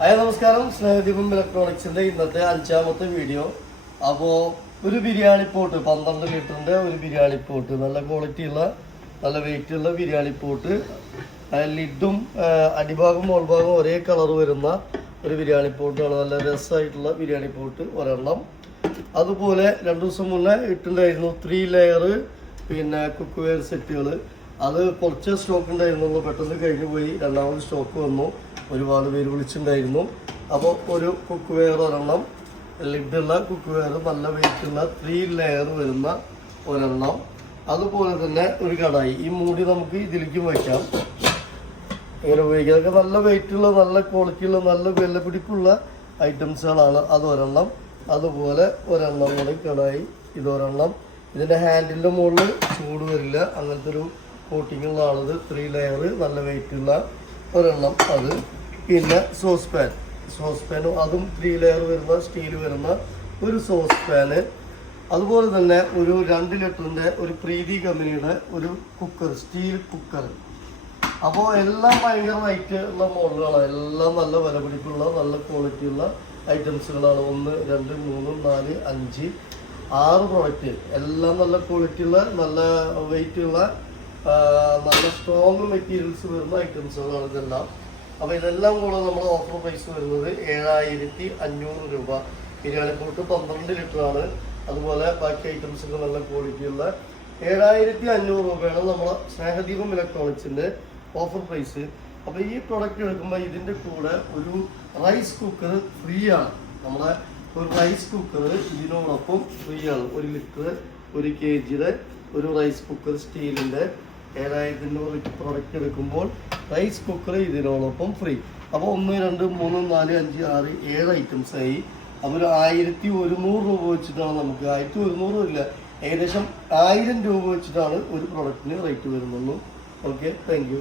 Hi നമസ്കാരം. സ്നേഹദീപം ഇലക്ട്രോണിക്സിന്റെ ഇന്നത്തെ അഞ്ചാമത്തെ വീഡിയോ. അപ്പോൾ ഒരു ബിരിയാണി പോട്ട് പന്ത്രണ്ട് ലിറ്ററിന്റെ ഒരു ബിരിയാണി പോട്ട് നല്ല ക്വാളിറ്റി ഉള്ള നല്ല വെയിറ്റ് ഉള്ള ബിരിയാണി പോട്ട്. ലിഡും അടിഭാഗം മോൾഭാഗം ഒരേ കളർ വരുന്ന ഒരു ബിരിയാണി പോട്ടാണ്. നല്ല രസമായിട്ടുള്ള ബിരിയാണി പോട്ട് ഒരെണ്ണം. അതുപോലെ രണ്ടു ദിവസം മുന്നേ ഇട്ടുണ്ടായിരുന്നു ത്രീ ലെയർ പിന്നെ കുക്ക് വെയർ സെറ്റുകൾ അത് കുറച്ച് സ്റ്റോക്ക് ഉണ്ടായിരുന്നുള്ളൂ. പെട്ടെന്ന് കഴിഞ്ഞു പോയി. രണ്ടാമത് സ്റ്റോക്ക് വന്നു. ഒരുപാട് പേര് വിളിച്ചിട്ടുണ്ടായിരുന്നു. അപ്പോൾ ഒരു കുക്ക് വെയർ ഒരെണ്ണം ലിഡുള്ള കുക്ക് വെയർ നല്ല വെയിറ്റുള്ള ത്രീ ലെയർ വരുന്ന ഒരെണ്ണം. അതുപോലെ തന്നെ ഒരു കടായി. ഈ മൂടി നമുക്ക് ഇതിലേക്കും വയ്ക്കാം ഇങ്ങനെ ഉപയോഗിക്കാം. അതൊക്കെ നല്ല വെയിറ്റുള്ള നല്ല ക്വാളിറ്റിയുള്ള നല്ല വിലപിടിപ്പുള്ള ഐറ്റംസുകളാണ് അത് ഒരെണ്ണം. അതുപോലെ ഒരെണ്ണം കൂടി കടായി. ഇതൊരെണ്ണം. ഇതിന്റെ ഹാൻഡിലിന്റെ മുകളിൽ ചൂട് വരില്ല. അങ്ങനത്തെ ഒരു കോട്ടിംഗ് ഉള്ളത് ത്രീ ലെയർ നല്ല വെയിറ്റ് ഉള്ള ഒരെണ്ണം അത്. പിന്നെ സോസ് പാൻ സോസ് പാനും അതും ത്രീ ലെയർ വരുന്ന സ്റ്റീൽ വരുന്ന ഒരു സോസ് പാന് അതുപോലെ തന്നെ ഒരു രണ്ട് ലിറ്ററിന്റെ ഒരു പ്രീതി കമ്പനിയുടെ ഒരു കുക്കർ സ്റ്റീൽ കുക്കർ അപ്പോൾ എല്ലാം ഭയങ്കര റേറ്റ് ഉള്ള മോഡലുകളാണ്. എല്ലാം നല്ല വിലപിടിപ്പുള്ള നല്ല ക്വാളിറ്റി ഉള്ള ഐറ്റംസുകളാണ് ഒന്ന് രണ്ട് മൂന്ന് നാല് അഞ്ച് ആറ് പ്രൊഡക്റ്റ് എല്ലാം നല്ല ക്വാളിറ്റി ഉള്ള നല്ല വെയിറ്റ് ഉള്ള ആ, നല്ല സ്ട്രോങ് മെറ്റീരിയൽസ് വരുന്ന ഐറ്റംസുകളാണ് ഇതെല്ലാം. അപ്പോൾ ഇതെല്ലാം കൂടെ നമ്മൾ ഓഫർ പ്രൈസ് വരുന്നത് ഏഴായിരത്തി അഞ്ഞൂറ് രൂപ. ബിരിയാണി കൂട്ട് പന്ത്രണ്ട് ലിറ്റർ ആണ്. അതുപോലെ ബാക്കി ഐറ്റംസൊക്കെ നല്ല ക്വാളിറ്റി ഉള്ള ഏഴായിരത്തി അഞ്ഞൂറ് രൂപയാണ് നമ്മുടെ സ്നേഹദീപം ഇലക്ട്രോണിക്സിന്റെ ഓഫർ പ്രൈസ് അപ്പോൾ ഈ പ്രൊഡക്റ്റ് എടുക്കുമ്പോൾ ഇതിന്റെ കൂടെ ഒരു റൈസ് കുക്കർ ഫ്രീ ആണ്. നമ്മുടെ ഒരു റൈസ് കുക്കർ ഇതിനോടൊപ്പം ഫ്രീ ആണ്. ഒരു ലിറ്റർ ഒരു കെ ജിയുടെ ഒരു റൈസ് കുക്കർ സ്റ്റീലിന്റെ അഞ്ഞൂറ് പ്രൊഡക്റ്റ് എടുക്കുമ്പോൾ റൈസ് കുക്കർ ഇതിനോടൊപ്പം ഫ്രീ അപ്പോൾ ഒന്ന് രണ്ട് മൂന്ന് നാല് അഞ്ച് ആറ് ഏഴ് ഐറ്റംസ് ആയി. അപ്പോൾ ആയിരത്തി ഒരുന്നൂറ് രൂപ വെച്ചിട്ടാണ് നമുക്ക് ആയിരത്തി ഒരുന്നൂറും ഇല്ല ഏകദേശം ആയിരം രൂപ വെച്ചിട്ടാണ് ഒരു പ്രൊഡക്റ്റിന് റേറ്റ് വരുന്നുള്ളൂ. Okay thank